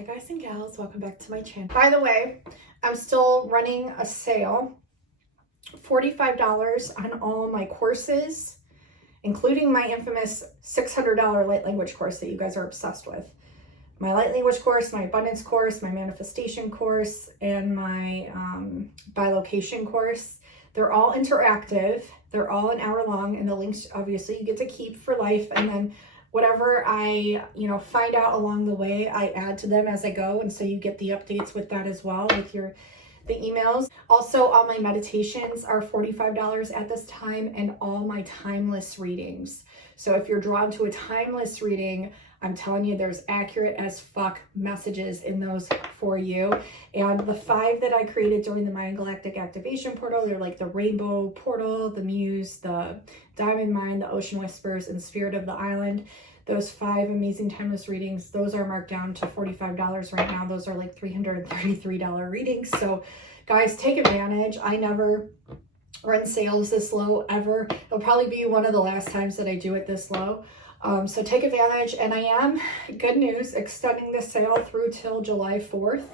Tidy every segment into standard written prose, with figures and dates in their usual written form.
Hi guys and gals, welcome back to my channel. By the way, I'm still running a sale, $45 on all my courses, including my infamous $600 light language course that you guys are obsessed with. My light language course, my abundance course, my manifestation course, and my bilocation course. They're all interactive. They're all an hour long, and the links obviously you get to keep for life. And then whatever I, find out along the way, I add to them as I go. And so you get the updates with that as well, with the emails. Also, all my meditations are $45 at this time, and all my timeless readings. So if you're drawn to a timeless reading, I'm telling you, there's accurate as fuck messages in those for you. And the 5 that I created during the Mayan Galactic Activation Portal, they're like the Rainbow Portal, the Muse, the Diamond Mind, the Ocean Whispers, and Spirit of the Island. Those 5 amazing timeless readings, those are marked down to $45 right now. Those are like $333 readings. So guys, take advantage. I never run sales this low ever. It'll probably be one of the last times that I do it this low. So take advantage, and I am, good news, extending the sale through till July 4th,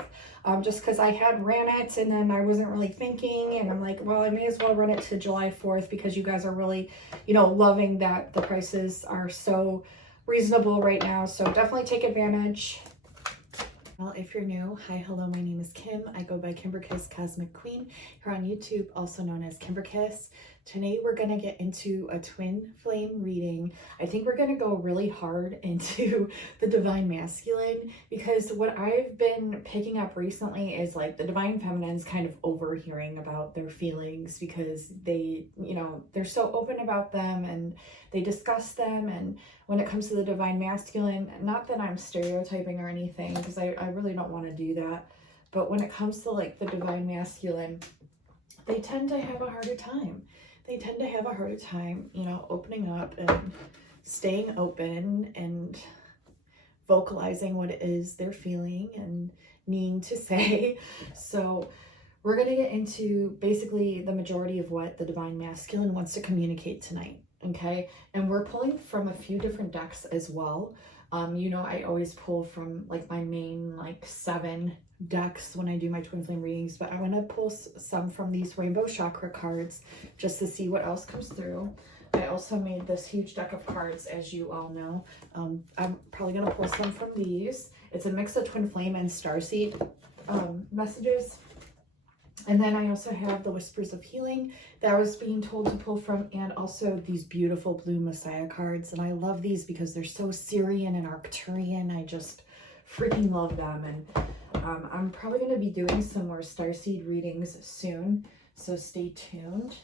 just because I had ran it and then I wasn't really thinking, and I'm like, well, I may as well run it to July 4th because you guys are really, loving that the prices are so reasonable right now. So definitely take advantage. Well, if you're new, hi, hello, my name is Kim. I go by Kimberkiss Cosmic Queen here on YouTube, also known as Kimberkiss. Today, we're going to get into a twin flame reading. I think we're going to go really hard into the divine masculine, because what I've been picking up recently is like the divine feminine's kind of overhearing about their feelings, because they, they're so open about them and they discuss them. And when it comes to the divine masculine, not that I'm stereotyping or anything, because I really don't want to do that. But when it comes to like the divine masculine, they tend to have a harder time. They tend to have a harder time, opening up and staying open and vocalizing what it is they're feeling and needing to say. So we're going to get into basically the majority of what the divine masculine wants to communicate tonight. Okay. And we're pulling from a few different decks as well. I always pull from like my main 7 decks when I do my twin flame readings, but I'm going to pull some from these rainbow chakra cards just to see what else comes through. I also made this huge deck of cards, as you all know. I'm probably going to pull some from these. It's a mix of twin flame and starseed messages. And then I also have the Whispers of Healing that I was being told to pull from, and also these beautiful blue Messiah cards. And I love these because they're so Syrian and Arcturian. I just freaking love them. And I'm probably going to be doing some more starseed readings soon, so stay tuned.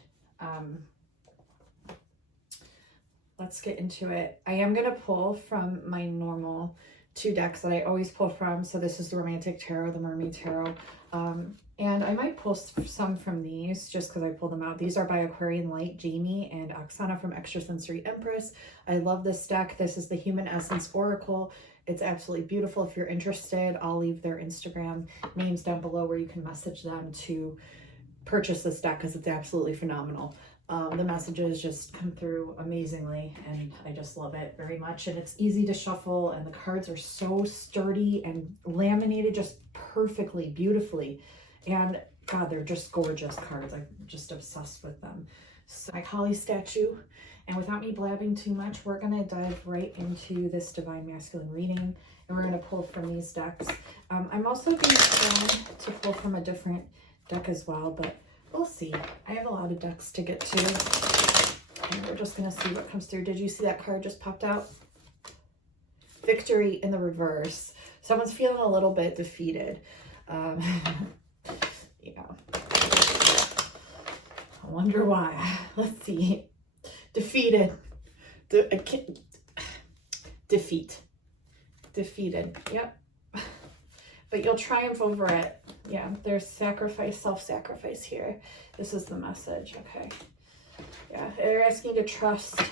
Let's get into it. I am going to pull from my normal 2 decks that I always pull from. So this is the Romantic Tarot, the Mermaid Tarot. And I might pull some from these just because I pulled them out. These are by Aquarian Light, Jamie, and Oksana from Extrasensory Empress. I love this deck. This is the Human Essence Oracle. It's absolutely beautiful. If you're interested, I'll leave their Instagram names down below where you can message them to purchase this deck, because it's absolutely phenomenal. The messages just come through amazingly, and I just love it very much. And it's easy to shuffle, and the cards are so sturdy and laminated just perfectly, beautifully. And God, they're just gorgeous cards. I'm just obsessed with them. So my Kali statue. And without me blabbing too much, we're going to dive right into this divine masculine reading, and we're going to pull from these decks. I'm also being drawn to pull from a different deck as well, but we'll see. I have a lot of decks to get to, and we're just going to see what comes through. Did you see that card just popped out? Victory in the reverse. Someone's feeling a little bit defeated. I wonder why. Let's see. Defeated. Defeat. Defeated. Yep. But you'll triumph over it. Yeah, there's sacrifice, self-sacrifice here. This is the message. Okay. Yeah, they're asking you to trust,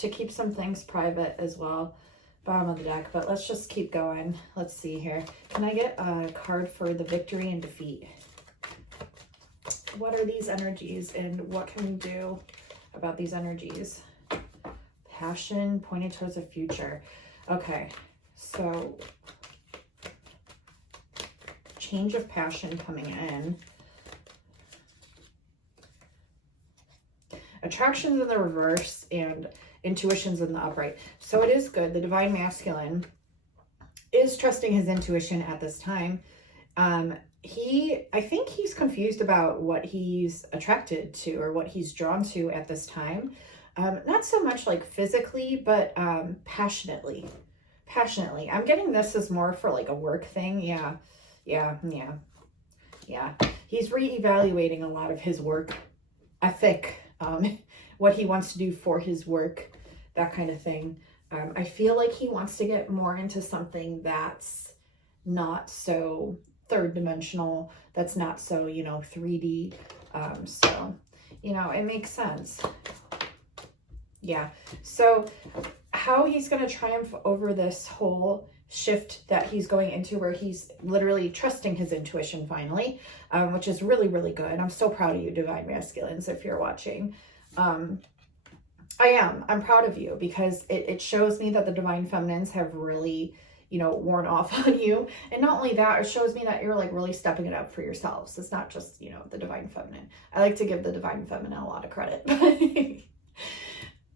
to keep some things private as well. Bottom of the deck, but let's just keep going. Let's see here. Can I get a card for the victory and defeat? What are these energies, and what can we do about these energies? Passion pointed towards the future. Okay, so change of passion coming in. Attractions in the reverse and intuitions in the upright. So it is good. The divine masculine is trusting his intuition at this time. I think he's confused about what he's attracted to or what he's drawn to at this time. Not so much like physically, but passionately. I'm getting this as more for like a work thing. Yeah. He's reevaluating a lot of his work ethic, what he wants to do for his work, that kind of thing. I feel like he wants to get more into something that's not so third dimensional, that's not so, 3D. So, it makes sense. Yeah. So how he's going to triumph over this whole shift that he's going into, where he's literally trusting his intuition finally, which is really, really good. I'm so proud of you, divine masculines, if you're watching. I'm proud of you, because it shows me that the divine feminines have really, worn off on you. And not only that, it shows me that you're like really stepping it up for yourselves. It's not just, the divine feminine. I like to give the divine feminine a lot of credit.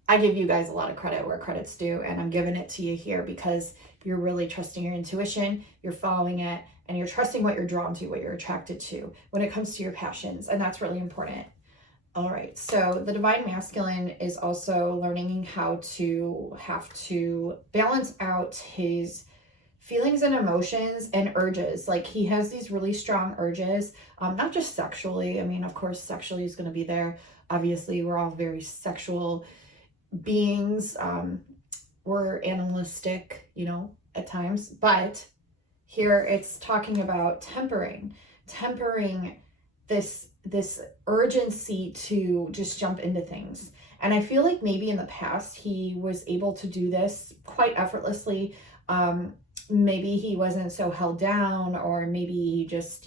I give you guys a lot of credit where credit's due, and I'm giving it to you here because you're really trusting your intuition, you're following it, and you're trusting what you're drawn to, what you're attracted to when it comes to your passions, and that's really important. All right, so the divine masculine is also learning how to have to balance out his feelings and emotions and urges. Like, he has these really strong urges, not just sexually. I mean, of course, sexually is going to be there. Obviously, we're all very sexual beings. We're animalistic, at times. But here it's talking about tempering this urgency to just jump into things. And I feel like maybe in the past he was able to do this quite effortlessly. Maybe he wasn't so held down, or maybe he just,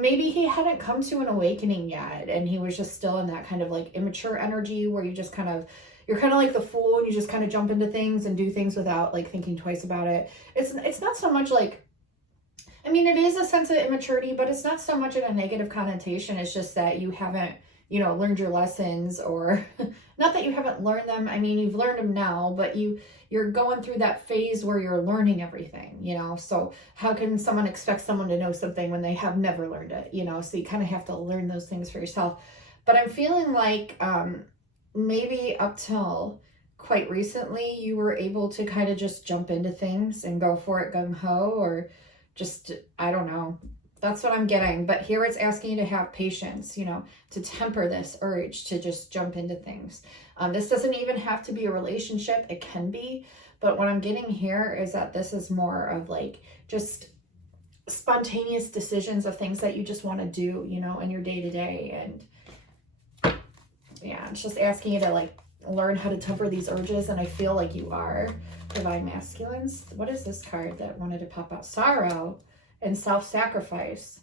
maybe he hadn't come to an awakening yet, and he was just still in that kind of like immature energy where you just you're kind of like the fool, and you just kind of jump into things and do things without like thinking twice about it. It's not so much like, I mean, it is a sense of immaturity, but it's not so much in a negative connotation. It's just that you haven't, learned your lessons, or not that you haven't learned them. I mean, you've learned them now, but you're going through that phase where you're learning everything, so how can someone expect someone to know something when they have never learned it, so you kind of have to learn those things for yourself. But I'm feeling like maybe up till quite recently, you were able to kind of just jump into things and go for it gung-ho, or just, I don't know. That's what I'm getting. But here it's asking you to have patience, to temper this urge to just jump into things. This doesn't even have to be a relationship. It can be. But what I'm getting here is that this is more of like just spontaneous decisions of things that you just want to do, in your day-to-day. And yeah, it's just asking you to like learn how to temper these urges. And I feel like you are, divine masculines. What is this card that wanted to pop out? Sorrow and self-sacrifice.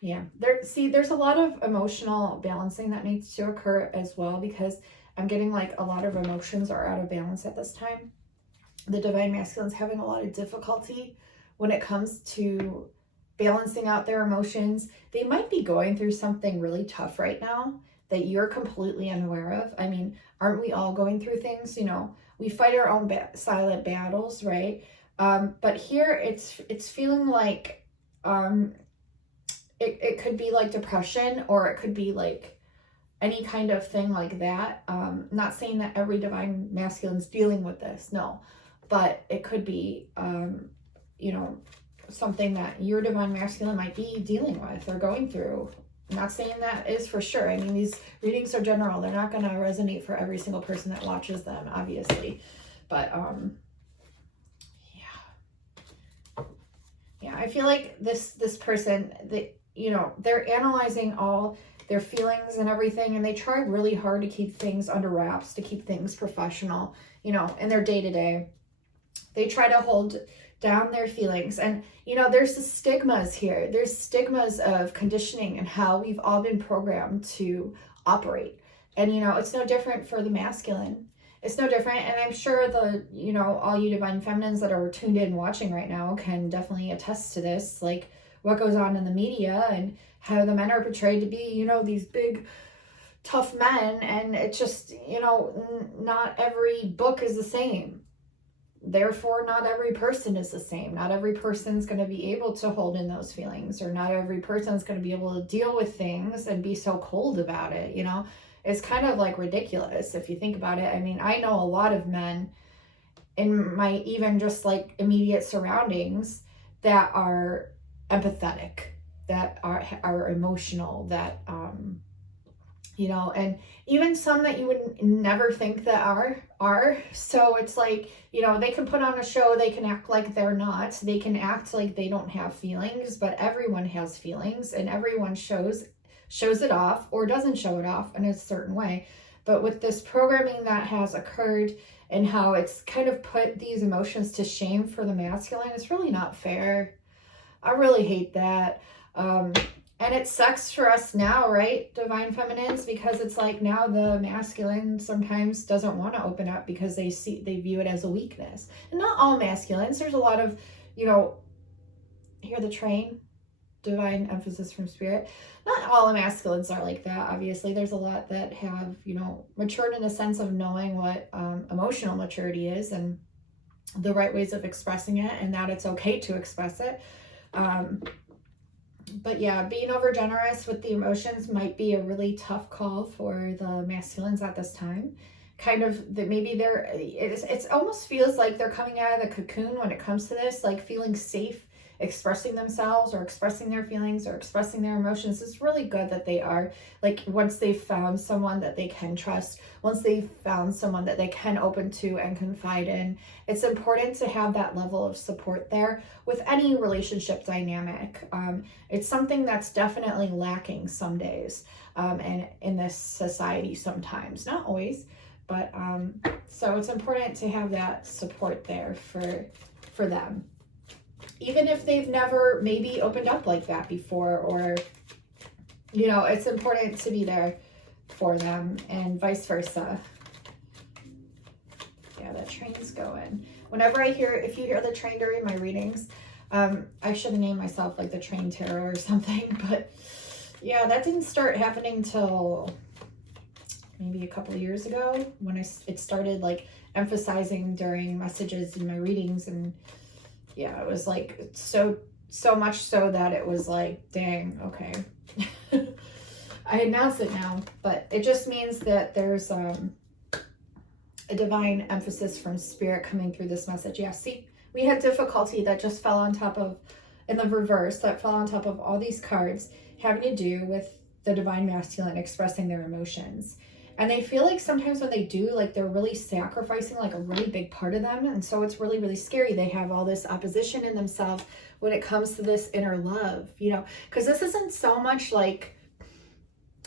Yeah, there's a lot of emotional balancing that needs to occur as well, because I'm getting like a lot of emotions are out of balance at this time. The divine masculine's having a lot of difficulty when it comes to balancing out their emotions. They might be going through something really tough right now that you're completely unaware of. I mean, aren't we all going through things? We fight our own silent battles, right? But here it's feeling like it could be like depression, or it could be like any kind of thing like that. Not saying that every divine masculine's dealing with this, no, but it could be something that your divine masculine might be dealing with or going through. I'm not saying that is for sure. I mean, these readings are general. They're not going to resonate for every single person that watches them, obviously. But yeah, I feel like this person, they're analyzing all their feelings and everything, and they try really hard to keep things under wraps, to keep things professional, in their day-to-day. They try to hold down their feelings. And, there's the stigmas here. There's stigmas of conditioning and how we've all been programmed to operate. And, it's no different for the masculine. It's no different. And I'm sure the, you know, all you divine feminines that are tuned in watching right now can definitely attest to this, like what goes on in the media and how the men are portrayed to be, you know, these big tough men. And it's just, you know, not every book is the same. Therefore, not every person is the same. Not every person's going to be able to hold in those feelings, or not every person's going to be able to deal with things and be so cold about it. You know, it's kind of like ridiculous if you think about it. I mean, I know a lot of men in my even just like immediate surroundings that are empathetic, that are emotional, that you know, and even some that you would never think that are. So it's like, you know, they can put on a show, they can act like they're not, they can act like they don't have feelings, but everyone has feelings, and everyone shows it off or doesn't show it off in a certain way. But with this programming that has occurred and how it's kind of put these emotions to shame for the masculine, it's really not fair. I really hate that. And it sucks for us now, right, divine feminines, because it's like now the masculine sometimes doesn't want to open up because they view it as a weakness. And not all masculines. There's a lot of, you know, hear the train, divine emphasis from spirit. Not all masculines are like that. Obviously, there's a lot that have, you know, matured in a sense of knowing what emotional maturity is and the right ways of expressing it, and that it's okay to express it. But yeah, being over generous with the emotions might be a really tough call for the masculines at this time. Kind of that maybe it almost feels like they're coming out of the cocoon when it comes to this, like feeling safe expressing themselves or expressing their feelings or expressing their emotions. It's really good that they are, like, once they've found someone that they can trust, once they've found someone that they can open to and confide in, it's important to have that level of support there with any relationship dynamic. It's something that's definitely lacking some days, and in this society sometimes, not always, but so it's important to have that support there for them. Even if they've never maybe opened up like that before, or, you know, it's important to be there for them and vice versa. Yeah, that train's going. Whenever if you hear the train during my readings, I should have named myself like the Train Tarot or something, but yeah, that didn't start happening till maybe a couple of years ago when it started like emphasizing during messages in my readings. And yeah, it was like so much so that it was like, dang, okay. I announce it now, but it just means that there's a divine emphasis from spirit coming through this message. Yeah, see, we had difficulty that just fell on top of, in the reverse, that fell on top of all these cards having to do with the divine masculine expressing their emotions. And they feel like sometimes when they do, like they're really sacrificing like a really big part of them. And so it's really, really scary. They have all this opposition in themselves when it comes to this inner love, you know, because this isn't so much like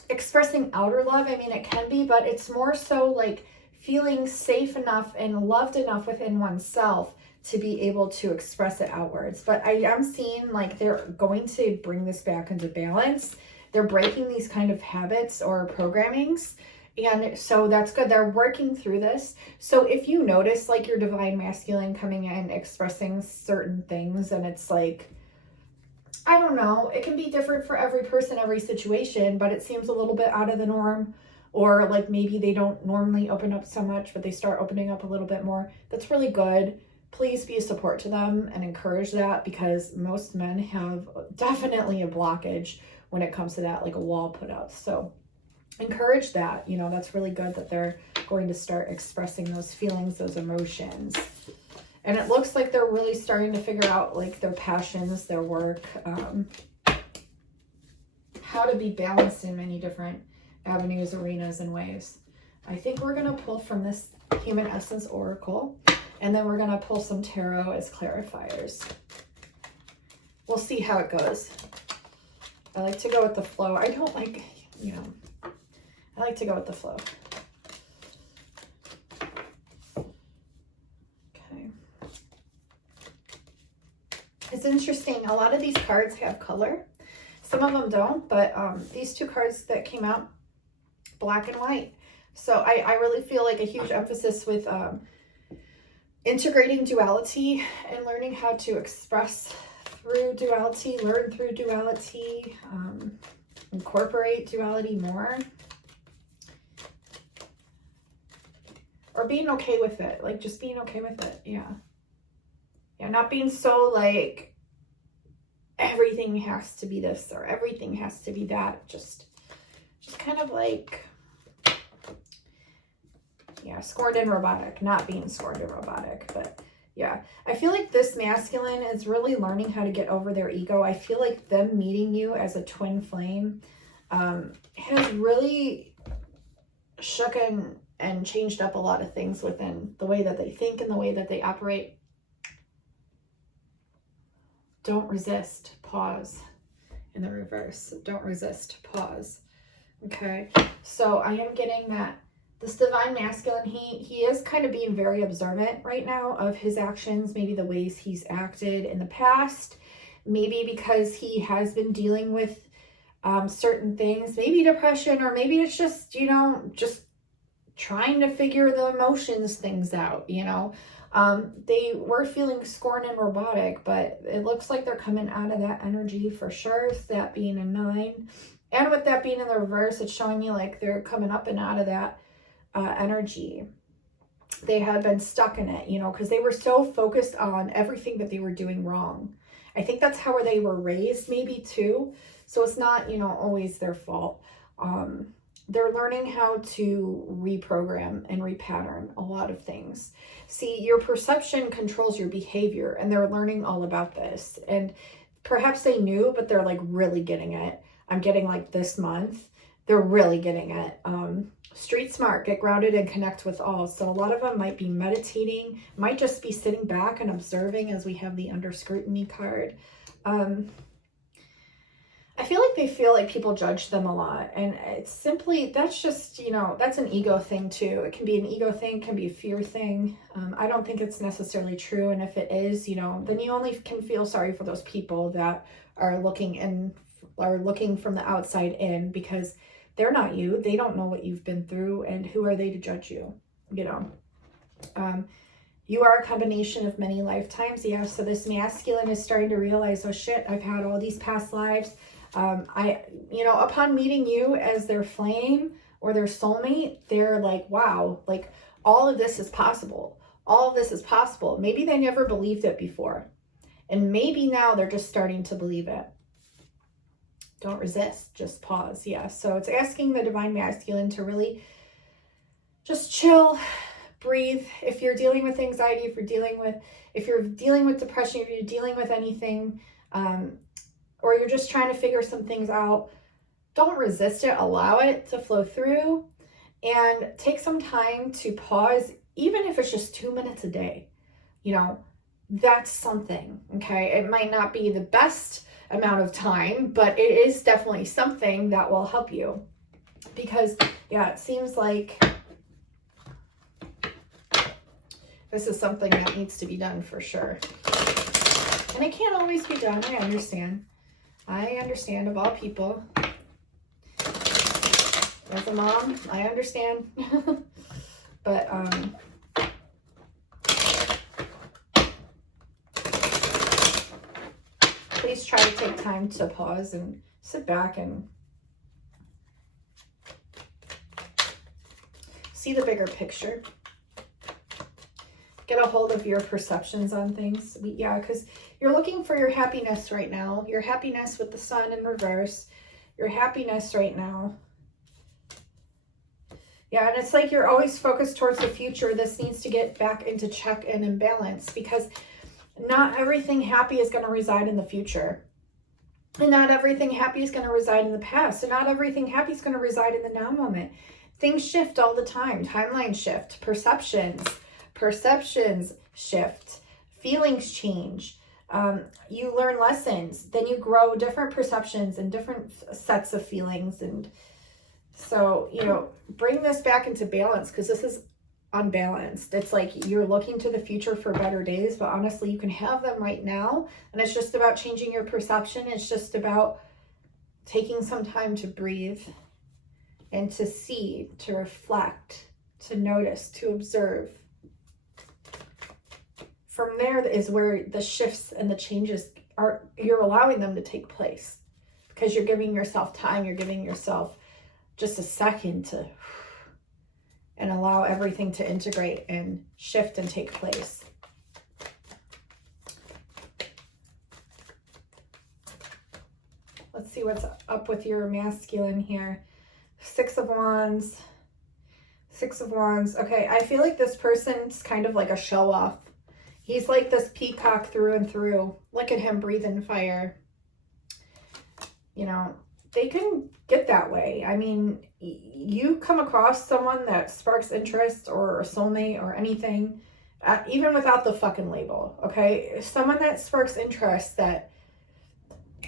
expressing outer love. I mean, it can be, but it's more so like feeling safe enough and loved enough within oneself to be able to express it outwards. But I am seeing like they're going to bring this back into balance. They're breaking these kind of habits or programmings. And so that's good. They're working through this. So if you notice like your divine masculine coming in expressing certain things, and it's like, I don't know, it can be different for every person, every situation, but it seems a little bit out of the norm, or like maybe they don't normally open up so much, but they start opening up a little bit more. That's really good. Please be a support to them and encourage that, because most men have definitely a blockage when it comes to that, like a wall put up. So encourage that, you know, that's really good that they're going to start expressing those feelings, those emotions. And it looks like they're really starting to figure out like their passions, their work, how to be balanced in many different avenues, arenas, and ways. I think we're going to pull from this Human Essence Oracle, and then we're going to pull some tarot as clarifiers. We'll see how it goes. I like to go with the flow. I don't like, you know, I like to go with the flow. Okay. It's interesting. A lot of these cards have color. Some of them don't, but these two cards that came out, black and white. So I really feel like a huge emphasis with integrating duality and learning how to express through duality, learn through duality, incorporate duality more. Or being okay with it, like just being okay with it, yeah. Yeah, not being so like everything has to be this or everything has to be that. Just kind of like, yeah, scorned and robotic, not being scorned and robotic, but yeah. I feel like this masculine is really learning how to get over their ego. I feel like them meeting you as a twin flame has really shook and changed up a lot of things within the way that they think and the way that they operate. Don't resist, pause. In the reverse, don't resist, pause. Okay, so I am getting that this divine masculine, he is kind of being very observant right now of his actions, maybe the ways he's acted in the past, maybe because he has been dealing with certain things, maybe depression, or maybe it's just, you know, just trying to figure the emotions things out, you know. They were feeling scorned and robotic, but it looks like they're coming out of that energy for sure, that being a 9. And with that being in the reverse, it's showing me like they're coming up and out of that energy. They had been stuck in it, you know, because they were so focused on everything that they were doing wrong. I think that's how they were raised maybe too. So it's not, you know, always their fault. They're learning how to reprogram and repattern a lot of things. See, your perception controls your behavior, and they're learning all about this. And perhaps they knew, but they're like really getting it. I'm getting like this month, they're really getting it. Street smart, get grounded and connect with all. So a lot of them might be meditating, might just be sitting back and observing as we have the under scrutiny card. I feel like they feel like people judge them a lot, and it's simply, that's just, you know, that's an ego thing too. It can be an ego thing, can be a fear thing. I don't think it's necessarily true, and if it is, you know, then you only can feel sorry for those people that are looking from the outside in, because they're not you. They don't know what you've been through, and who are they to judge you, you know? You are a combination of many lifetimes. Yeah, so this masculine is starting to realize, oh shit, I've had all these past lives. You know, upon meeting you as their flame or their soulmate, they're like, wow, like all of this is possible. All of this is possible. Maybe they never believed it before. And maybe now they're just starting to believe it. Don't resist, just pause. Yeah, so it's asking the divine masculine to really just chill, breathe. If you're dealing with anxiety, if you're dealing with depression, if you're dealing with anything, or you're just trying to figure some things out, don't resist it. Allow it to flow through, and take some time to pause, even if it's just 2 minutes a day. You know, that's something, okay? It might not be the best amount of time, but it is definitely something that will help you. Because, yeah, it seems like this is something that needs to be done for sure. And it can't always be done, I understand. I understand, of all people. As a mom, I understand. But, please try to take time to pause and sit back and see the bigger picture. Get a hold of your perceptions on things. Yeah, because you're looking for your happiness right now. Your happiness with the sun in reverse. Your happiness right now. Yeah, and it's like you're always focused towards the future. This needs to get back into check and in balance, because not everything happy is going to reside in the future. And not everything happy is going to reside in the past. And not everything happy is going to reside in the now moment. Things shift all the time. Timelines shift. Perceptions shift. Feelings change. You learn lessons. Then you grow different perceptions and different sets of feelings. And so, you know, bring this back into balance, because this is unbalanced. It's like you're looking to the future for better days, but honestly, you can have them right now. And it's just about changing your perception. It's just about taking some time to breathe and to see, to reflect, to notice, to observe. From there is where the shifts and the changes are, you're allowing them to take place because you're giving yourself time, you're giving yourself just a second to, and allow everything to integrate and shift and take place. Let's see what's up with your masculine here. Six of Wands. Six of Wands. Okay, I feel like this person's kind of like a show off. He's like this peacock through and through. Look at him breathing fire. You know, they can get that way. I mean, you come across someone that sparks interest or a soulmate or anything, even without the fucking label, okay? Someone that sparks interest that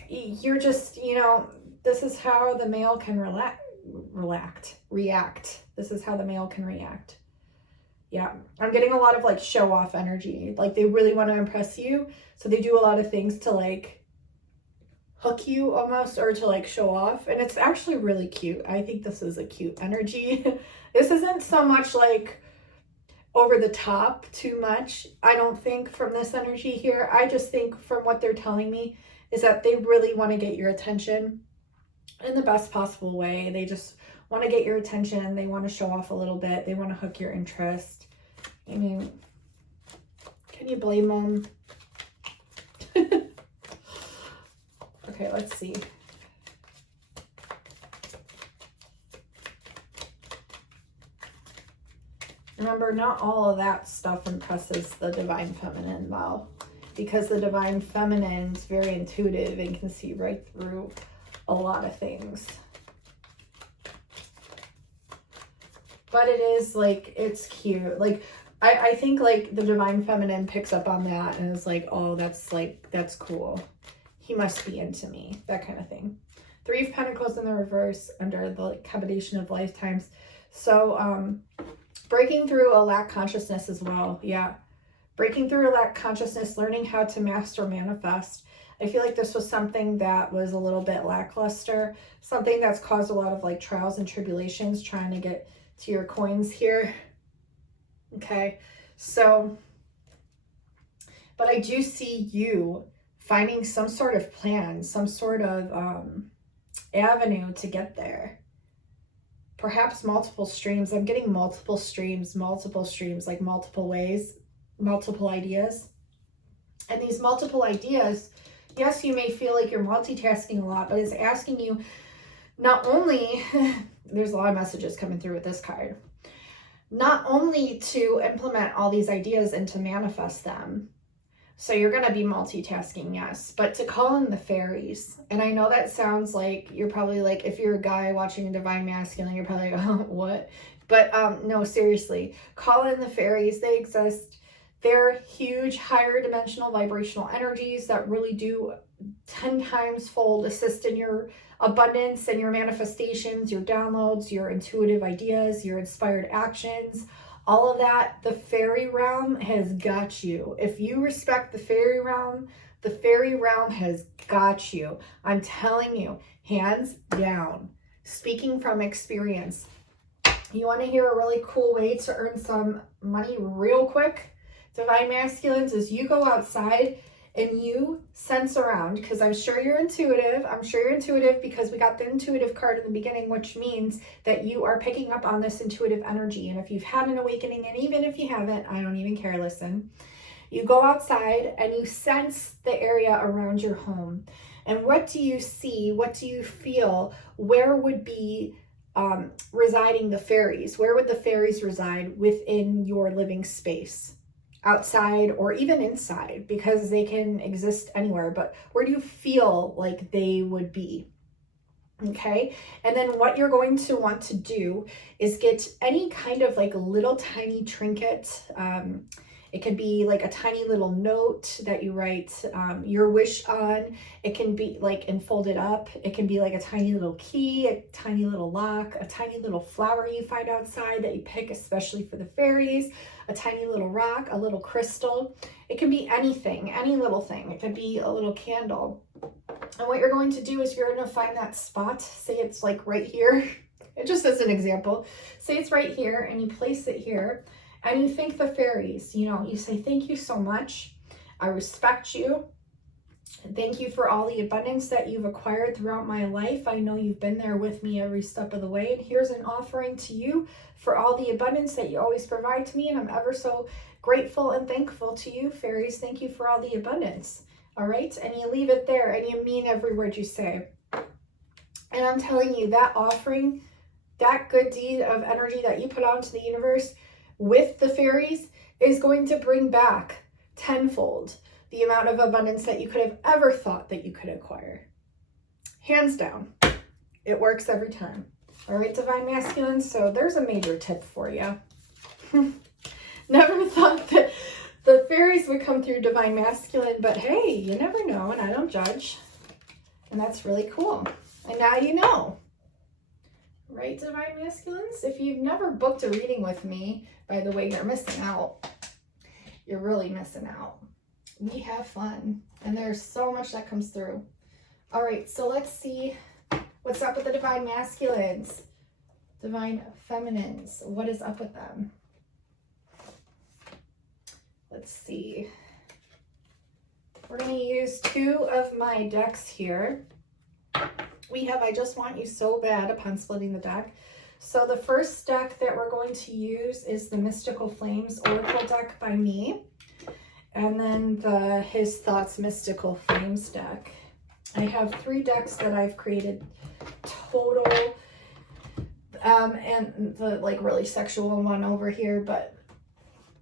you're just, you know, this is how the male can react. This is how the male can react. Yeah, I'm getting a lot of like show off energy. Like they really want to impress you. So they do a lot of things to like hook you almost, or to like show off. And it's actually really cute. I think this is a cute energy. This isn't so much like over the top too much, I don't think, from this energy here. I just think from what they're telling me is that they really want to get your attention in the best possible way. They just want to get your attention. They want to show off a little bit. They want to hook your interest. I mean, can you blame them? Okay, let's see. Remember, not all of that stuff impresses the divine feminine, though, because the divine feminine is very intuitive and can see right through a lot of things. But it is like, it's cute. Like, I think like the divine feminine picks up on that and is like, oh, that's cool. He must be into me, that kind of thing. Three of Pentacles in the reverse under the like, combination of lifetimes. So breaking through a lack consciousness as well. Yeah. Breaking through a lack consciousness, learning how to master manifest. I feel like this was something that was a little bit lackluster. Something that's caused a lot of like trials and tribulations trying to get to your coins here. Okay. So, but I do see you finding some sort of plan, some sort of avenue to get there. Perhaps multiple streams. I'm getting multiple streams, like multiple ways, multiple ideas. And these multiple ideas, yes, you may feel like you're multitasking a lot, but it's asking you not only, there's a lot of messages coming through with this card, not only to implement all these ideas and to manifest them. So you're going to be multitasking, yes, but to call in the fairies. And I know that sounds like, you're probably like, if you're a guy watching a Divine Masculine, you're probably like, oh, what? But no, seriously, call in the fairies. They exist. They're huge, higher dimensional vibrational energies that really do 10 times fold assist in your abundance and your manifestations, your downloads, your intuitive ideas, your inspired actions. All of that, the fairy realm has got you. If you respect the fairy realm has got you. I'm telling you, hands down. Speaking from experience. You want to hear a really cool way to earn some money real quick? Divine Masculines, is you go outside and you sense around, because I'm sure you're intuitive. I'm sure you're intuitive because we got the intuitive card in the beginning, which means that you are picking up on this intuitive energy. And if you've had an awakening, and even if you haven't, I don't even care, listen. You go outside and you sense the area around your home. And what do you see? What do you feel? Where would be residing the fairies? Where would the fairies reside within your living space? Outside or even inside, because they can exist anywhere, but where do you feel like they would be? Okay. And then what you're going to want to do is get any kind of like little tiny trinket. It could be like a tiny little note that you write your wish on. It can be like and fold it up. It can be like a tiny little key, a tiny little lock, a tiny little flower you find outside that you pick especially for the fairies, a tiny little rock, a little crystal. It can be anything, any little thing. It could be a little candle. And what you're going to do is you're going to find that spot. Say it's like right here. just as an example, say it's right here and you place it here and you thank the fairies, you know, you say, thank you so much. I respect you. Thank you for all the abundance that you've acquired throughout my life. I know you've been there with me every step of the way. And here's an offering to you for all the abundance that you always provide to me. And I'm ever so grateful and thankful to you, fairies. Thank you for all the abundance. All right. And you leave it there and you mean every word you say. And I'm telling you, that offering, that good deed of energy that you put out into the universe with the fairies is going to bring back tenfold the amount of abundance that you could have ever thought that you could acquire. Hands down, it works every time. All right, Divine Masculine, so there's a major tip for you. Never thought that the fairies would come through Divine Masculine, but hey, you never know, and I don't judge. And that's really cool. And now you know. Right, Divine Masculines? If you've never booked a reading with me, by the way, you're missing out. You're really missing out. We have fun, and there's so much that comes through. All right, so let's see what's up with the Divine Masculines. Divine Feminines, what is up with them? Let's see. We're going to use two of my decks here. We have I Just Want You So Bad upon splitting the deck. So the first deck that we're going to use is the Mystical Flames Oracle deck by me. And then the His Thoughts Mystical Flames deck. I have 3 decks that I've created total. And the like really sexual one over here, but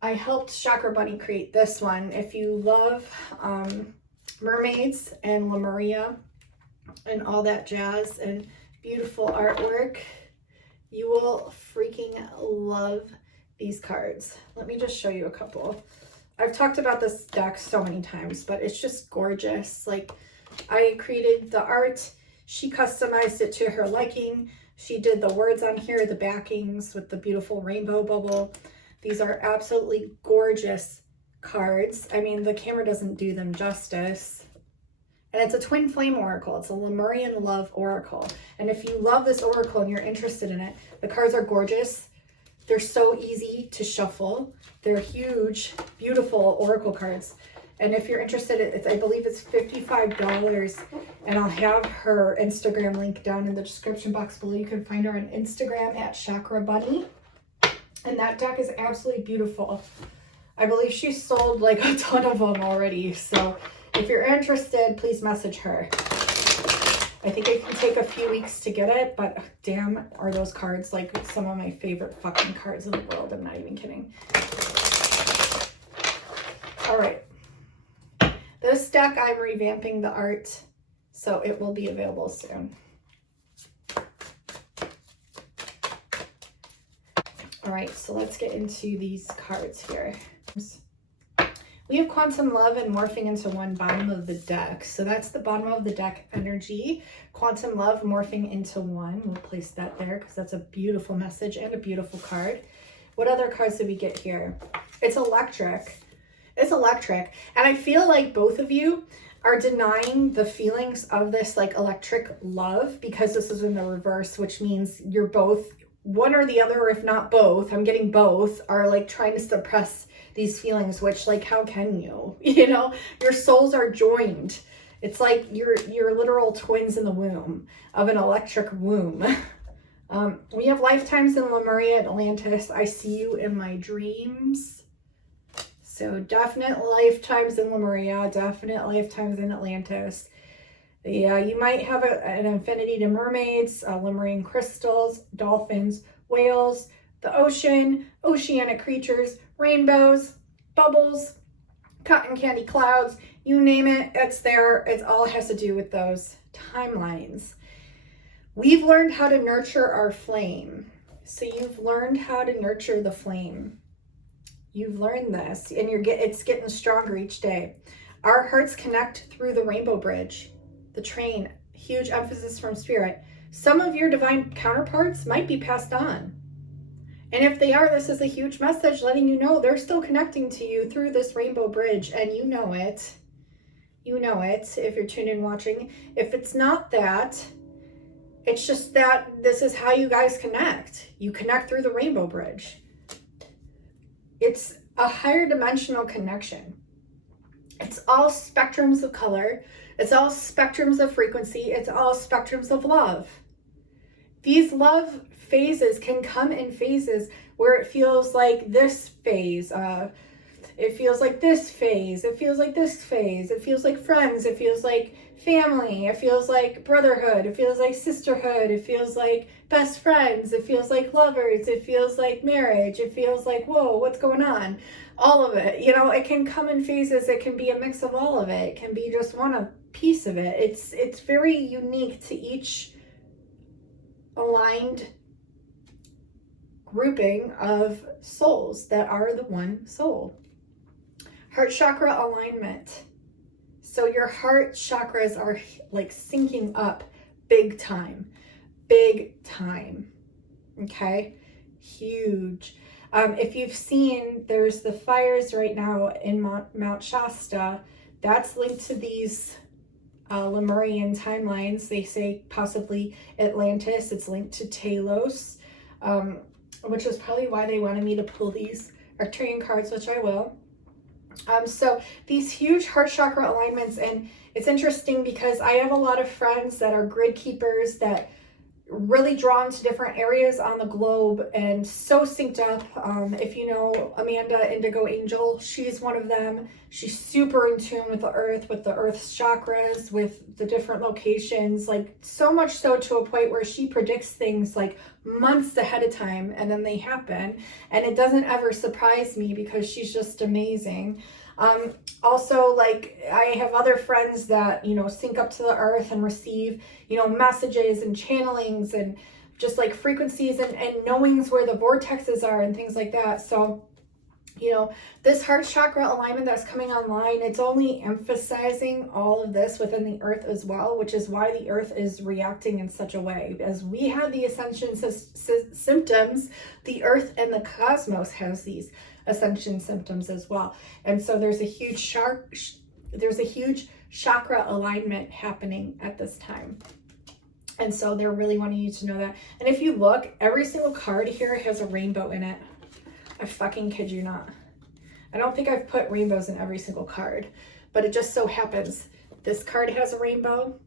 I helped Chakra Bunny create this one. If you love mermaids and Lemuria and all that jazz and beautiful artwork, you will freaking love these cards. Let me just show you a couple. I've talked about this deck so many times, but it's just gorgeous. Like, I created the art, she customized it to her liking. She did the words on here, the backings with the beautiful rainbow bubble. These are absolutely gorgeous cards. I mean, the camera doesn't do them justice. And it's a Twin Flame Oracle. It's a Lemurian Love Oracle. And if you love this Oracle and you're interested in it, the cards are gorgeous. They're so easy to shuffle. They're huge, beautiful Oracle cards. And if you're interested, I believe it's $55. And I'll have her Instagram link down in the description box below. You can find her on Instagram at Chakra Bunny. And that deck is absolutely beautiful. I believe she's sold like a ton of them already. So if you're interested, please message her. I think it can take a few weeks to get it, but damn, are those cards like some of my favorite fucking cards in the world. I'm not even kidding. All right. This deck, I'm revamping the art, so it will be available soon. All right, so let's get into these cards here. We have Quantum Love and Morphing into One, bottom of the deck. So that's the bottom of the deck energy. Quantum Love morphing into one. We'll place that there because that's a beautiful message and a beautiful card. What other cards did we get here? It's electric. It's electric. And I feel like both of you are denying the feelings of this like electric love because this is in the reverse, which means you're both, one or the other, or if not both, I'm getting both, are like trying to suppress these feelings, which like, how can you? You know, your souls are joined. It's like you're literal twins in the womb of an electric womb. We have lifetimes in Lemuria, Atlantis. I see you in my dreams. So definite lifetimes in Lemuria, definite lifetimes in Atlantis. Yeah, you might have an affinity to mermaids, Lemurian crystals, dolphins, whales, the ocean, oceanic creatures, rainbows, bubbles, cotton candy clouds, you name it, it's there. It all has to do with those timelines. We've learned how to nurture our flame. So you've learned how to nurture the flame. You've learned this, and it's getting stronger each day. Our hearts connect through the rainbow bridge, the train, huge emphasis from spirit. Some of your divine counterparts might be passed on. And if they are, this is a huge message letting you know they're still connecting to you through this rainbow bridge, and you know it. You know it if you're tuned in watching. If it's not that, It's just that this is how you guys connect. You connect through the rainbow bridge. It's a higher dimensional connection. It's all spectrums of color. It's all spectrums of frequency. It's all spectrums of love. These love phases can come in phases where it feels like this phase. It feels like this phase. It feels like this phase. It feels like friends. It feels like family. It feels like brotherhood. It feels like sisterhood. It feels like best friends. It feels like lovers. It feels like marriage. It feels like, whoa, what's going on? All of it. You know, it can come in phases. It can be a mix of all of it. It can be just one piece of it. It's very unique to each aligned grouping of souls that are the one soul. Heart chakra alignment. So your heart chakras are like syncing up big time. Big time. Okay? Huge. If you've seen, there's the fires right now in Mount Shasta. That's linked to these Lemurian timelines. They say possibly Atlantis. It's linked to Talos, which is probably why they wanted me to pull these Arcturian cards, which I will. So these huge heart chakra alignments, and it's interesting because I have a lot of friends that are grid keepers that really drawn to different areas on the globe and so synced up. If you know Amanda Indigo Angel, she's one of them. She's super in tune with the earth's chakras, with the different locations, like so much so to a point where she predicts things like months ahead of time, and then they happen, and it doesn't ever surprise me because she's just amazing. Also, like, I have other friends that, you know, sync up to the earth and receive, you know, messages and channelings and just like frequencies and knowings where the vortexes are and things like that. So, you know, this heart chakra alignment that's coming online, it's only emphasizing all of this within the earth as well, which is why the earth is reacting in such a way. As we have the ascension symptoms, the earth and the cosmos has these ascension symptoms as well. And so there's a huge chakra alignment happening at this time. And so they're really wanting you to know that. And if you look, every single card here has a rainbow in it. I fucking kid you not. I don't think I've put rainbows in every single card, but it just so happens this card has a rainbow.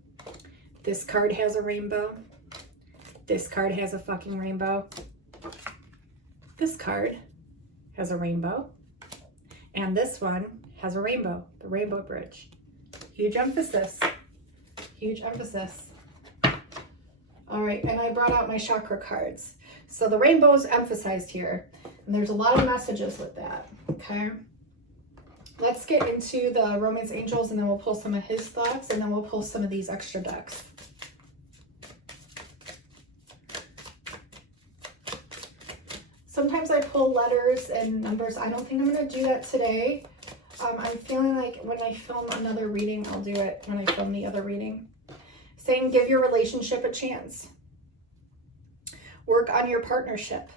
This card has a rainbow. This card has a fucking rainbow. This card has a rainbow. And this one has a rainbow, the rainbow bridge. Huge emphasis. Huge emphasis. All right, and I brought out my chakra cards. So the rainbow is emphasized here. And there's a lot of messages with that, okay? Let's get into the Romance Angels, and then we'll pull some of his thoughts, and then we'll pull some of these extra decks. Sometimes I pull letters and numbers. I don't think I'm going to do that today. I'm feeling like when I film another reading, I'll do it when I film the other reading. Saying, give your relationship a chance. Work on your partnership.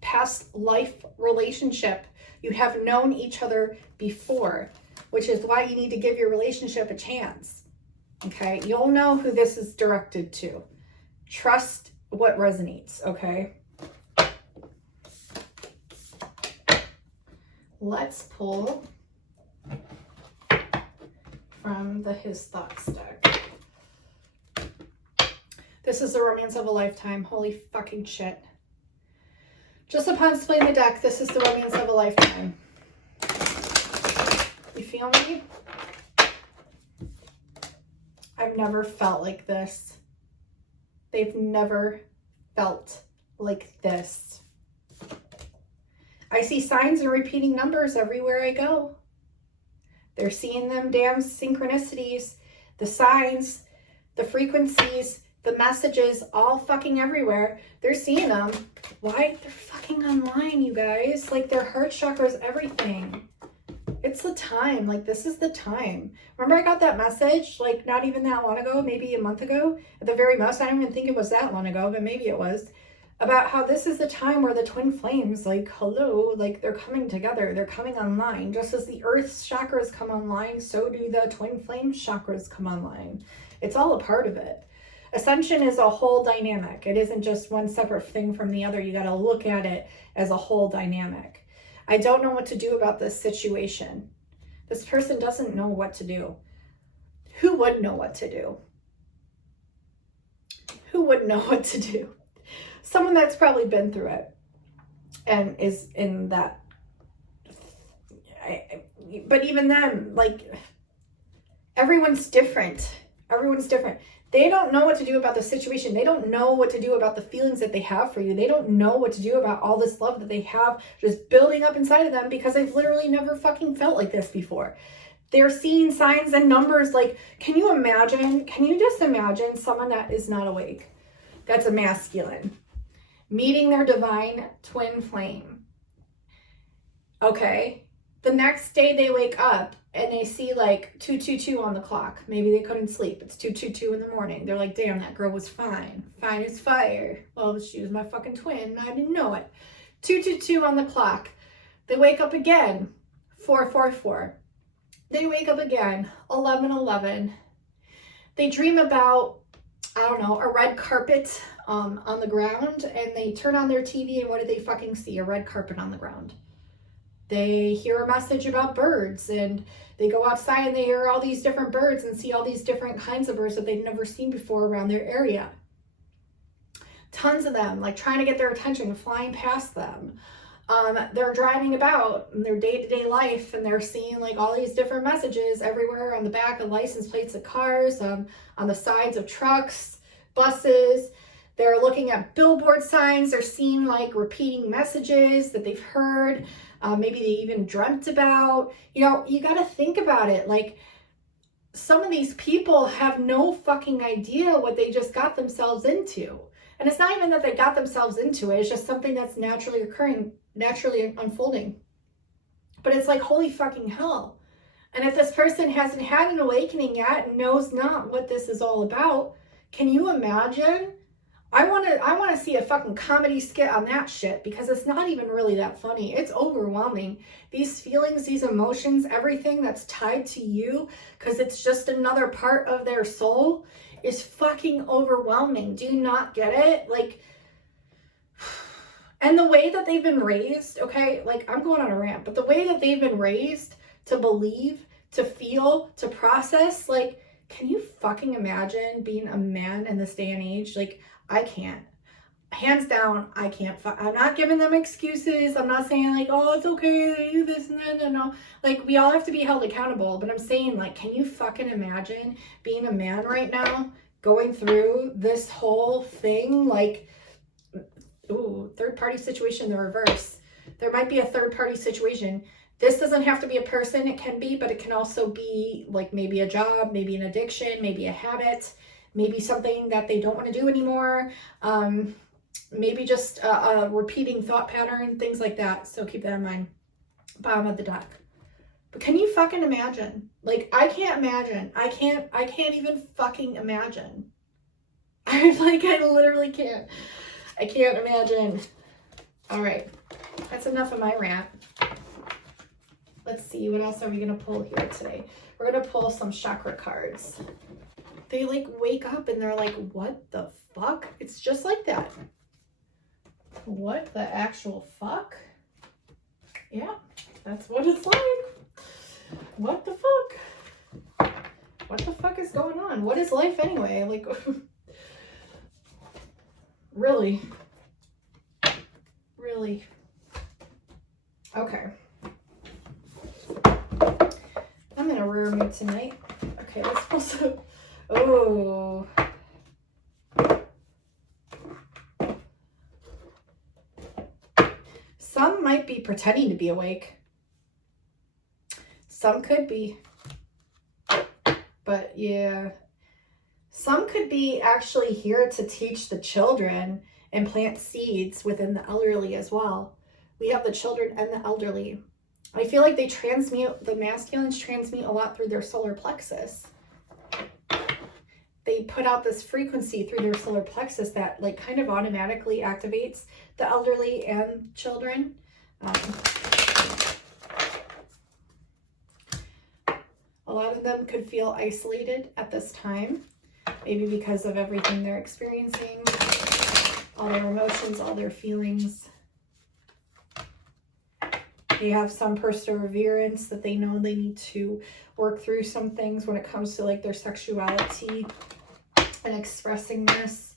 Past life relationship. You have known each other before, which is why you need to give your relationship a chance. Okay? You'll know who this is directed to. Trust what resonates, okay? Let's pull from the His Thoughts deck. This is the Romance of a Lifetime. Holy fucking shit. Just upon displaying the deck, this is the Romance of a Lifetime. You feel me? I've never felt like this. They've never felt like this. I see signs and repeating numbers everywhere I go. They're seeing them damn synchronicities, the signs, the frequencies, the messages, all fucking everywhere. They're seeing them. Why? They're fucking online, you guys. Like, their heart chakras, everything. It's the time. Like, this is the time. Remember I got that message, like, not even that long ago, maybe a month ago, at the very most. I don't even think it was that long ago, but maybe it was. about how this is the time where the twin flames, like, hello, like, they're coming together, they're coming online. Just as the earth's chakras come online, so do the twin flame chakras come online. It's all a part of it. Ascension is a whole dynamic. It isn't just one separate thing from the other. You got to look at it as a whole dynamic. I don't know what to do about this situation. This person doesn't know what to do. Who would know what to do? Who would know what to do? Someone that's probably been through it and is in that. But even then, like, everyone's different. Everyone's different. They don't know what to do about the situation. They don't know what to do about the feelings that they have for you. They don't know what to do about all this love that they have just building up inside of them, because they've literally never fucking felt like this before. They're seeing signs and numbers. Like, can you just imagine someone that is not awake, that's a masculine, meeting their divine twin flame? Okay. The next day they wake up and they see like 222 on the clock. Maybe they couldn't sleep. It's 222 in the morning. They're like, damn, that girl was fine. Fine as fire. Well, she was my fucking twin and I didn't know it. 222 on the clock. They wake up again. 444. They wake up again. 1111. They dream about, I don't know, a red carpet on the ground, and they turn on their TV, and what do they fucking see? A red carpet on the ground. They hear a message about birds, and they go outside and they hear all these different birds and see all these different kinds of birds that they've never seen before around their area. Tons of them, like, trying to get their attention, flying past them. They're driving about in their day-to-day life, and they're seeing like all these different messages everywhere on the back of license plates of cars, on the sides of trucks, buses. They're looking at billboard signs. They're seeing like repeating messages that they've heard. Maybe they even dreamt about. You know, you got to think about it. Like, some of these people have no fucking idea what they just got themselves into. And it's not even that they got themselves into it. It's just something that's naturally occurring, naturally unfolding. But it's like, holy fucking hell. And if this person hasn't had an awakening yet and knows not what this is all about, can you imagine? I want to see a fucking comedy skit on that shit, because it's not even really that funny. It's overwhelming. These feelings, these emotions, everything that's tied to you, because it's just another part of their soul, is fucking overwhelming. Do you not get it? Like, and the way that they've been raised, okay, like, I'm going on a rant, but the way that they've been raised to believe, to feel, to process, like, can you fucking imagine being a man in this day and age? Like, I can't. Hands down, I can't. I'm not giving them excuses. I'm not saying like, oh, it's okay, they do this and that. No. Like, we all have to be held accountable. But I'm saying, like, can you fucking imagine being a man right now, going through this whole thing? Like, ooh, third-party situation in the reverse. There might be a third-party situation. This doesn't have to be a person. It can be, but it can also be like maybe a job, maybe an addiction, maybe a habit, maybe something that they don't want to do anymore. Maybe just a repeating thought pattern, things like that. So keep that in mind. Bottom of the deck. But can you fucking imagine? Like, I can't imagine. I can't even fucking imagine. I literally can't. I can't imagine. All right. That's enough of my rant. Let's see. What else are we going to pull here today? We're going to pull some chakra cards. They like wake up and they're like, what the fuck? It's just like that. What the actual fuck? Yeah, that's what it's like. What the fuck? What the fuck is going on? What is life anyway? Like, really? Really? Okay. I'm in a rare mood tonight. Okay, let's pull some. Oh. Some might be pretending to be awake. Some could be. But yeah. Some could be actually here to teach the children and plant seeds within the elderly as well. We have the children and the elderly. I feel like they transmute, the masculines transmute a lot through their solar plexus. they put out this frequency through their solar plexus that like kind of automatically activates the elderly and children. A lot of them could feel isolated at this time, maybe because of everything they're experiencing, all their emotions, all their feelings. They have some perseverance that they know they need to work through some things when it comes to like their sexuality and expressing this.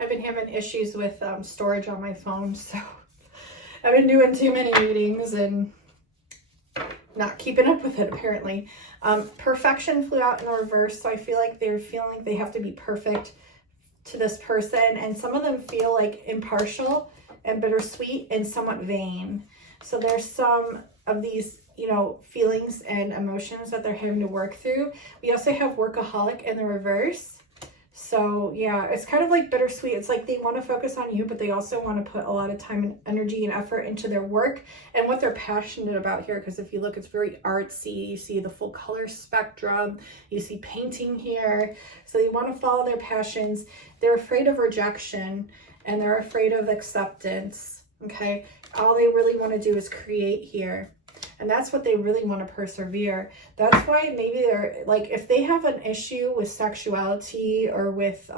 I've been having issues with storage on my phone, so I've been doing too many readings and not keeping up with it apparently. Perfection flew out in reverse, so I feel like they're feeling like they have to be perfect to this person, and some of them feel like impartial and bittersweet and somewhat vain. So there's some of these, you know, feelings and emotions that they're having to work through. We also have workaholic in the reverse. So yeah, it's kind of like bittersweet. It's like they want to focus on you, but they also want to put a lot of time and energy and effort into their work and what they're passionate about here. Because if you look, it's very artsy. You see the full color spectrum. You see painting here. So they want to follow their passions. They're afraid of rejection and they're afraid of acceptance. Okay. All they really want to do is create here. And that's what they really want to persevere. That's why maybe they're like, if they have an issue with sexuality or with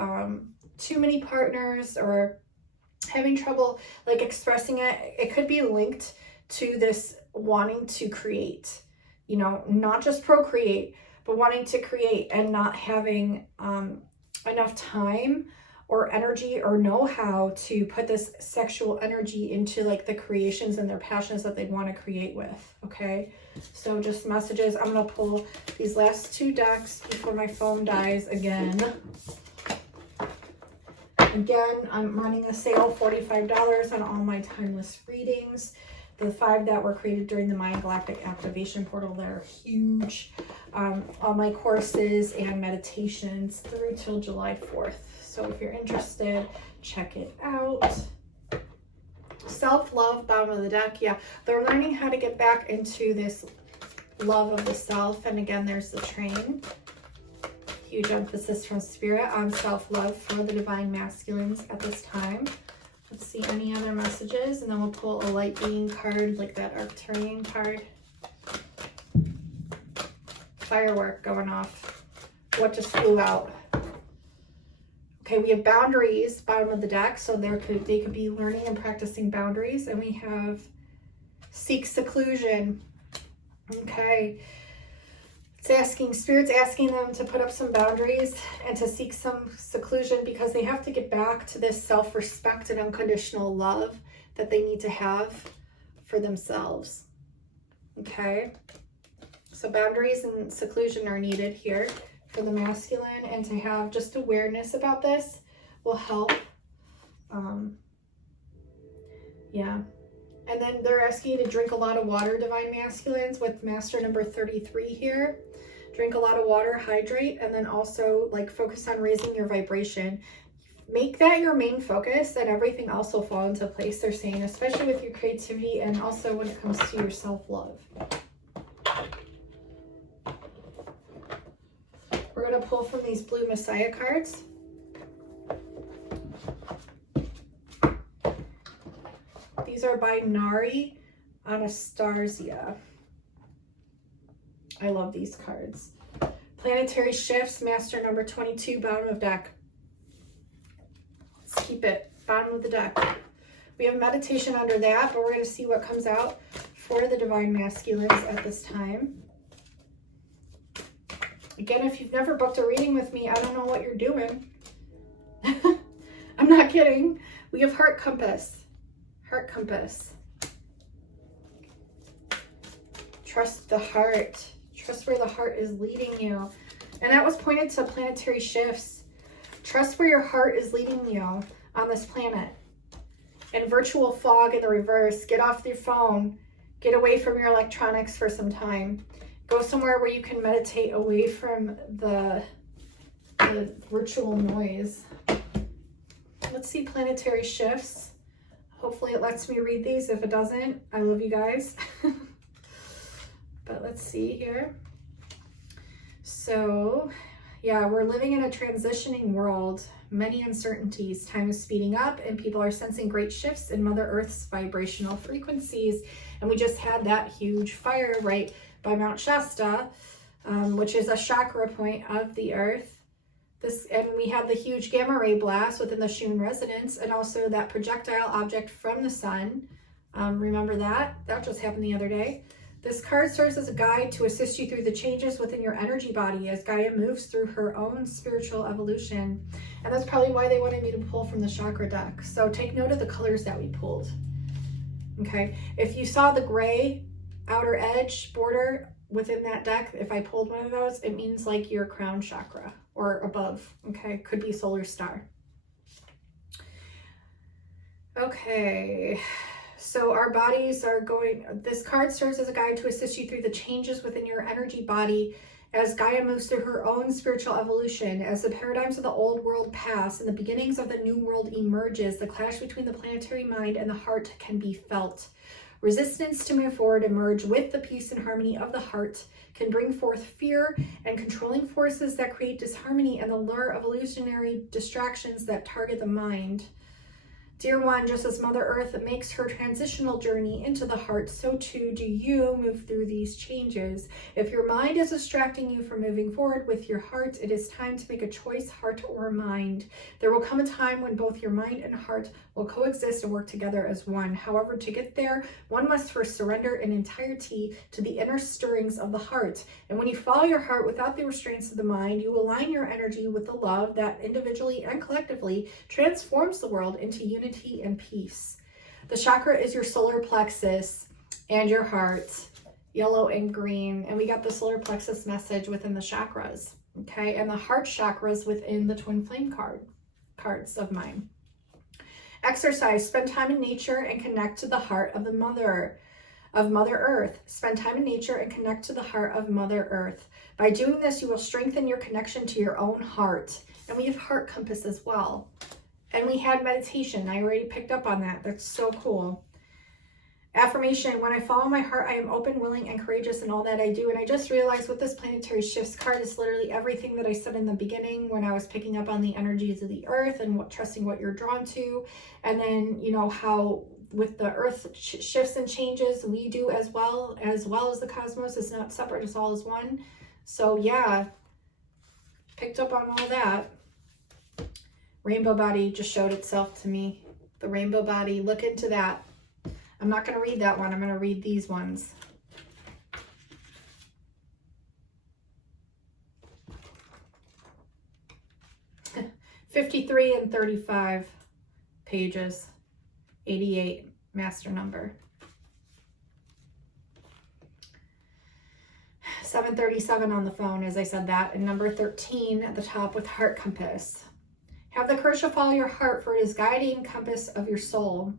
too many partners or having trouble like expressing it, it could be linked to this wanting to create, you know, not just procreate, but wanting to create and not having enough time or energy or know-how to put this sexual energy into like the creations and their passions that they want to create with. Okay, so just messages. I'm going to pull these last two decks before my phone dies again. Again, I'm running a sale, $45 on all my timeless readings. The 5 that were created during the Mayan Galactic Activation Portal, they're huge. All my courses and meditations through till July 4th. So if you're interested, check it out. Self-love, bottom of the deck. Yeah, they're learning how to get back into this love of the self. And again, there's the train. Huge emphasis from Spirit on self-love for the Divine Masculines at this time. Let's see any other messages, and then we'll pull a light being card, like that Arcturian card. Firework going off. What just flew out? Okay, we have boundaries, bottom of the deck, so they could be learning and practicing boundaries. And we have seek seclusion. Okay, it's asking, Spirit's asking them to put up some boundaries and to seek some seclusion because they have to get back to this self-respect and unconditional love that they need to have for themselves. Okay, so boundaries and seclusion are needed here for the masculine, and to have just awareness about this will help. Yeah. And then they're asking you to drink a lot of water, Divine Masculines, with Master number 33 here. Drink a lot of water, hydrate, and then also like focus on raising your vibration. Make that your main focus and everything else will fall into place, they're saying, especially with your creativity and also when it comes to your self-love. We're going to pull from these blue Messiah cards. These are by Nari Anastasia. I love these cards. Planetary Shifts, Master number 22, bottom of deck. Let's keep it bottom of the deck. We have meditation under that, but we're going to see what comes out for the Divine Masculines at this time. Again, if you've never booked a reading with me, I don't know what you're doing. I'm not kidding. We have Heart Compass. Heart Compass. Trust the heart. Trust where the heart is leading you. And that was pointed to planetary shifts. Trust where your heart is leading you on this planet. And virtual fog in the reverse. Get off your phone. Get away from your electronics for some time. Go somewhere where you can meditate away from the virtual noise. Let's see planetary shifts. Hopefully it lets me read these. If it doesn't, I love you guys. But let's see here. So yeah, we're living in a transitioning world, many uncertainties. Time is speeding up and people are sensing great shifts in Mother Earth's vibrational frequencies. And we just had that huge fire right by Mount Shasta, which is a chakra point of the Earth. And we had the huge gamma ray blast within the Shun resonance, and also that projectile object from the sun. Remember that? That just happened the other day. This card serves as a guide to assist you through the changes within your energy body as Gaia moves through her own spiritual evolution. And that's probably why they wanted me to pull from the chakra deck. So take note of the colors that we pulled. Okay, if you saw the gray outer edge border within that deck, if I pulled one of those, it means like your crown chakra or above. Okay, could be solar star. Okay. So our bodies are going, this card serves as a guide to assist you through the changes within your energy body as Gaia moves through her own spiritual evolution. As the paradigms of the old world pass and the beginnings of the new world emerges, the clash between the planetary mind and the heart can be felt. Resistance to move forward emerge with the peace and harmony of the heart can bring forth fear and controlling forces that create disharmony and the lure of illusionary distractions that target the mind. Dear one, just as Mother Earth makes her transitional journey into the heart, so too do you move through these changes. If your mind is distracting you from moving forward with your heart, it is time to make a choice, heart or mind. There will come a time when both your mind and heart will coexist and work together as one. However, to get there, one must first surrender in entirety to the inner stirrings of the heart. And when you follow your heart without the restraints of the mind, you align your energy with the love that individually and collectively transforms the world into unity and peace. The chakra is your solar plexus and your heart, yellow and green. And we got the solar plexus message within the chakras, okay? And the heart chakras within the twin flame cards of mine. Exercise, spend time in nature and connect to the heart of Mother Earth. Spend time in nature and connect to the heart of Mother Earth. By doing this, you will strengthen your connection to your own heart. And we have heart compass as well. And we had meditation. I already picked up on that. That's so cool. Affirmation, when I follow my heart, I am open, willing, and courageous in all that I do. And I just realized with this planetary shifts card is literally everything that I said in the beginning when I was picking up on the energies of the earth and trusting what you're drawn to. And then, you know, how with the earth shifts and changes, we do as well as the cosmos. It's not separate, it's all as one. So yeah, picked up on all that. Rainbow body just showed itself to me. The rainbow body, look into that. I'm not going to read that one. I'm going to read these ones. $53 and 35 pages. 88 master number. 737 on the phone as I said that. And number 13 at the top with heart compass. Have the courage to follow your heart, for it is guiding compass of your soul.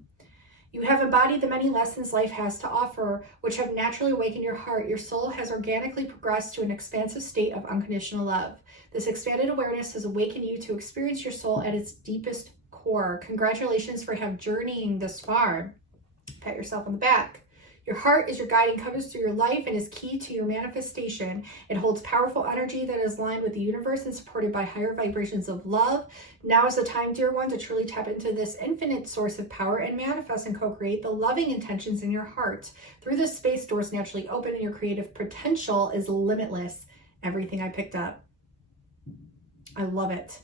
You have embodied the many lessons life has to offer, which have naturally awakened your heart. Your soul has organically progressed to an expansive state of unconditional love. This expanded awareness has awakened you to experience your soul at its deepest core. Congratulations for journeying this far. Pat yourself on the back. Your heart is your guiding compass through your life and is key to your manifestation. It holds powerful energy that is aligned with the universe and supported by higher vibrations of love. Now is the time, dear one, to truly tap into this infinite source of power and manifest and co-create the loving intentions in your heart. Through this space, doors naturally open and your creative potential is limitless. Everything I picked up. I love it.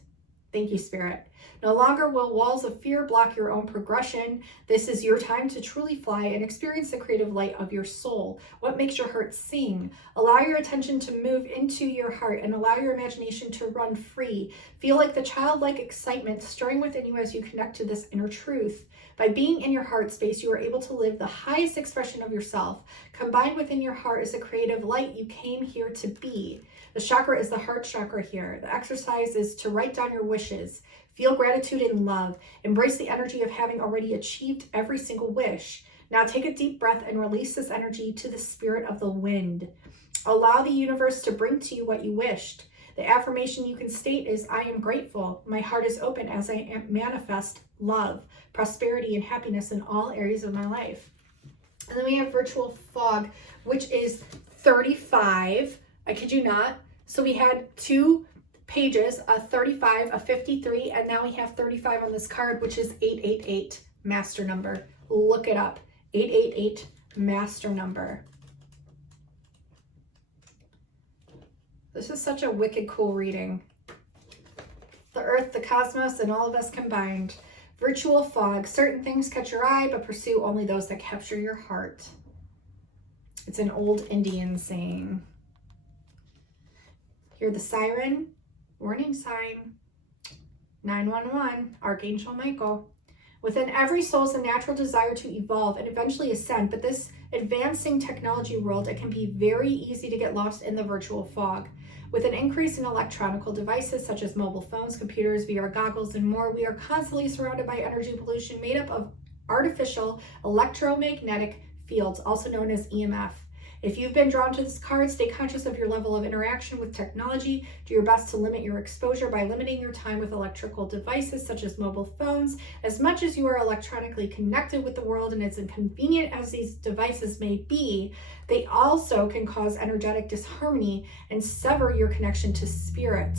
Thank you, Spirit. No longer will walls of fear block your own progression. This is your time to truly fly and experience the creative light of your soul. What makes your heart sing? Allow your attention to move into your heart and allow your imagination to run free. Feel like the childlike excitement stirring within you as you connect to this inner truth. By being in your heart space, you are able to live the highest expression of yourself. Combined within your heart is the creative light you came here to be. The chakra is the heart chakra here. The exercise is to write down your wishes. Feel gratitude and love. Embrace the energy of having already achieved every single wish. Now take a deep breath and release this energy to the spirit of the wind. Allow the universe to bring to you what you wished. The affirmation you can state is, I am grateful. My heart is open as I manifest love, prosperity, and happiness in all areas of my life. And then we have virtual fog, which is 35. I kid you not. So we had 2 pages, a 35, a 53, and now we have 35 on this card, which is 888, master number. Look it up, 888, master number. This is such a wicked cool reading. The earth, the cosmos, and all of us combined. Virtual fog. Certain things catch your eye, but pursue only those that capture your heart. It's an old Indian saying. Hear the siren. Warning sign. 911. Archangel Michael. Within every soul is a natural desire to evolve and eventually ascend, but this advancing technology world, it can be very easy to get lost in the virtual fog. With an increase in electronic devices such as mobile phones, computers, VR goggles, and more, we are constantly surrounded by energy pollution made up of artificial electromagnetic fields, also known as EMF. If you've been drawn to this card, stay conscious of your level of interaction with technology. Do your best to limit your exposure by limiting your time with electrical devices such as mobile phones. As much as you are electronically connected with the world and as inconvenient as these devices may be, they also can cause energetic disharmony and sever your connection to spirit.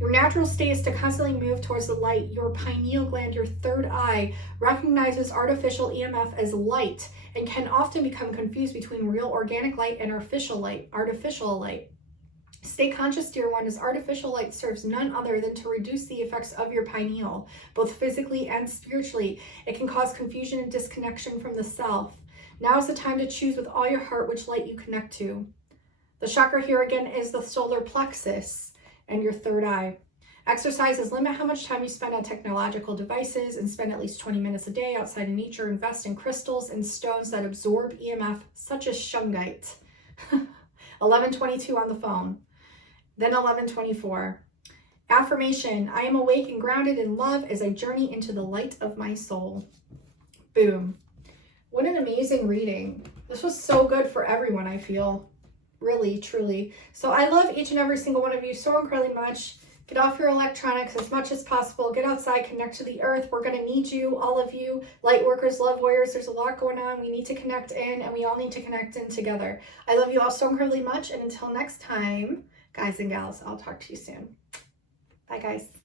Your natural state is to constantly move towards the light. Your pineal gland, your third eye, recognizes artificial EMF as light and can often become confused between real organic light and artificial light. Stay conscious, dear one, as artificial light serves none other than to reduce the effects of your pineal, both physically and spiritually. It can cause confusion and disconnection from the self. Now is the time to choose with all your heart which light you connect to. The chakra here again is the solar plexus and your third eye. Exercises limit how much time you spend on technological devices and spend at least 20 minutes a day outside in nature. Invest in crystals and stones that absorb EMF, such as shungite. 11:22 on the phone. Then 11:24. Affirmation: I am awake and grounded in love as I journey into the light of my soul. Boom. What an amazing reading. This was so good for everyone, I feel. Really, truly. So I love each and every single one of you so incredibly much. Get off your electronics as much as possible. Get outside, connect to the earth. We're going to need you, all of you, light workers, love warriors. There's a lot going on. We need to connect in, and we all need to connect in together. I love you all so incredibly much. And until next time, guys and gals, I'll talk to you soon. Bye, guys.